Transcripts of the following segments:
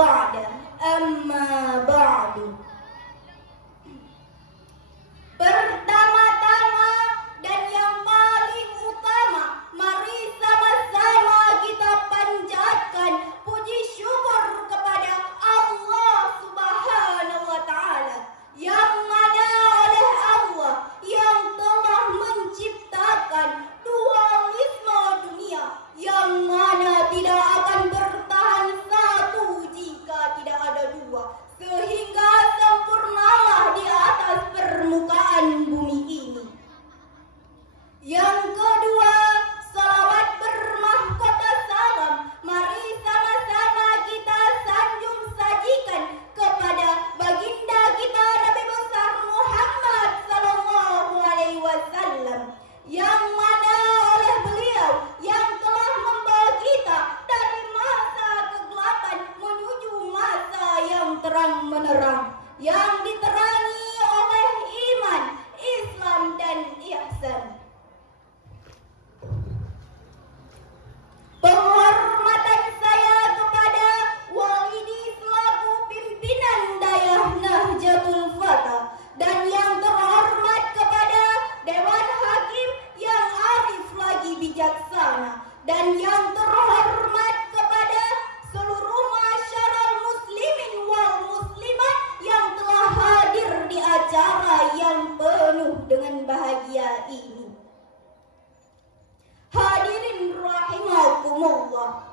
ba'da. Amma ba'du. Pertama-tama dan yang paling utama, mari sama-sama kita panjatkan puji syukur kepada Allah Subhanahu wa Ta'ala, yang mana oleh Allah yang telah menciptakan dualisme dunia, yang mana tidak akan bertahan satu jika tidak ada dua, sehingga sempurnalah di atas permukaan bumi ini. Yang kedua, salawat bermahkota salam mari sama-sama kita sanjung sajikan kepada baginda kita Nabi besar Muhammad sallallahu alaihi wasallam, yang mana oleh beliau yang telah membawa kita dari masa kegelapan menuju masa yang terang menerang, yang diterangi oleh iman, Islam dan ihsan. Penghormatan saya kepada walidi selaku pimpinan Dayah Nahdlatul Fatah, dan yang terhormat kepada Dewan Hakim yang arif lagi bijaksana, dan yang terhormat kepada seluruh masyarakat muslimin wal muslimat yang telah hadir di acara yang penuh dengan bahagia ini. Hadirin rahimakumullah,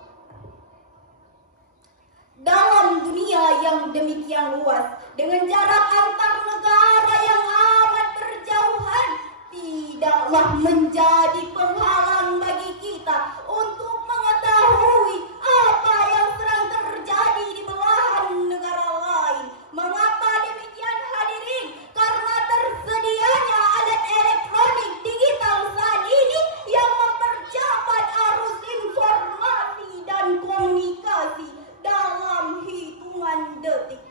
dalam dunia yang demikian luas dengan jarak antar negara yang amat berjauhan, tidaklah menjadi penghalang bagi kita untuk mengetahui apa yang sedang terjadi di belahan negara lain. Mengapa demikian hadirin? Karena tersedianya alat elektronik digital saat ini yang mempercepat arus informasi dan komunikasi dalam hitungan detik.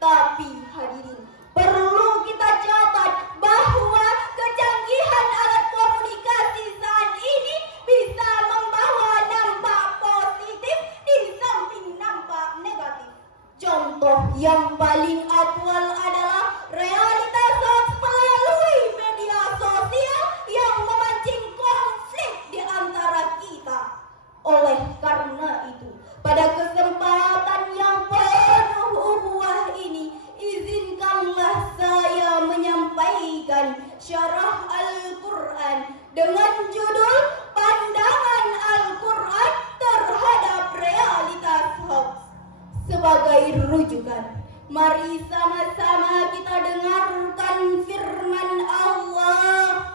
Tapi hadirin, perlu kita catat bahwa kecanggihan alat komunikasi saat ini bisa membawa dampak positif di samping dampak negatif. Contoh yang paling aktual adalah realitas hoax melalui media sosial yang memancing konflik di antara kita. Oleh karena itu, pada kesempatan yang penuh ukhuwah ini, izinkanlah saya menyampaikan syarah Al-Quran dengan judul Pandangan Al-Quran Terhadap Realitas Hoax. Sebagai rujukan, mari sama-sama kita dengarkan firman Allah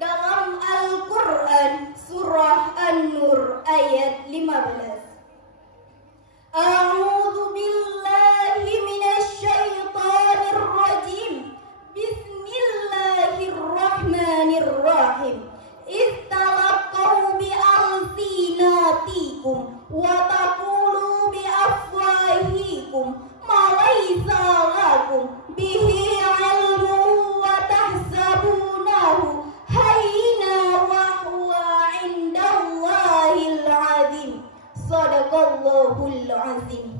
dalam Al-Quran surah An-Nur ayat 15. A'udzu billahi minasyaitonir rajim. Bismillahirrahmanirrahim. Istalaqau bi alsinatikum wa taqulu bi afwahikum ma laysa lakum bihi ilmun wa tahsabunahu hayna wa huwa 'indallahil 'azim. Shadaqallahul 'azim.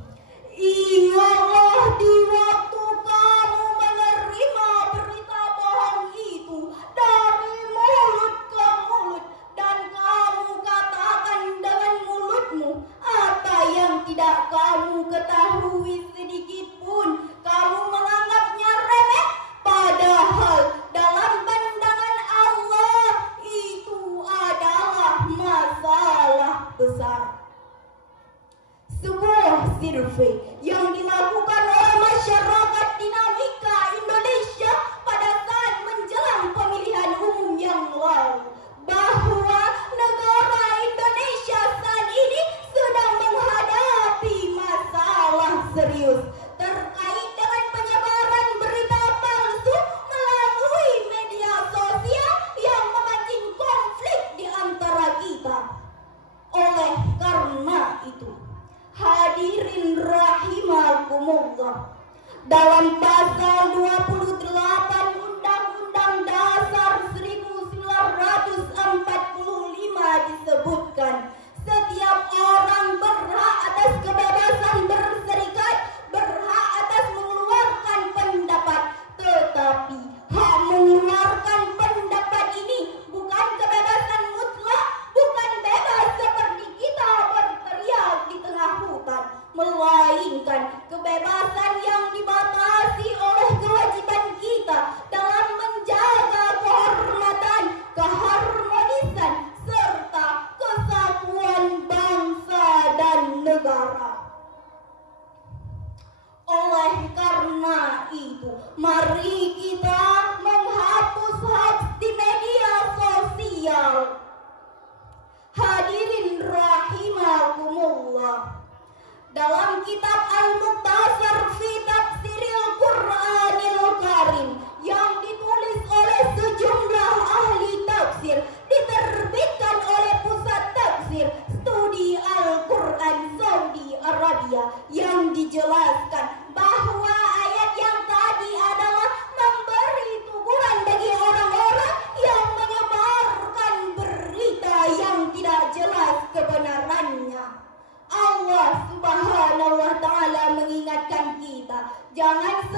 Ingatlah di waktu kamu menerima berita bohong itu dari mulut ke mulut, dan kamu katakan dengan mulutmu apa yang tidak kamu ketahui sedikit pun. Kamu menganggapnya remeh, padahal dalam pandangan Allah itu adalah masalah besar. Sebuah survei yang dilakukan oleh masyarakat dinamika Indonesia pada saat menjelang pemilihan umum yang lalu, bahwa negara Indonesia saat ini sedang menghadapi masalah serius terkait dengan penyebaran berita palsu melalui media sosial yang memancing konflik di antara kita. Oleh karena itu, hadirin rahim Jangan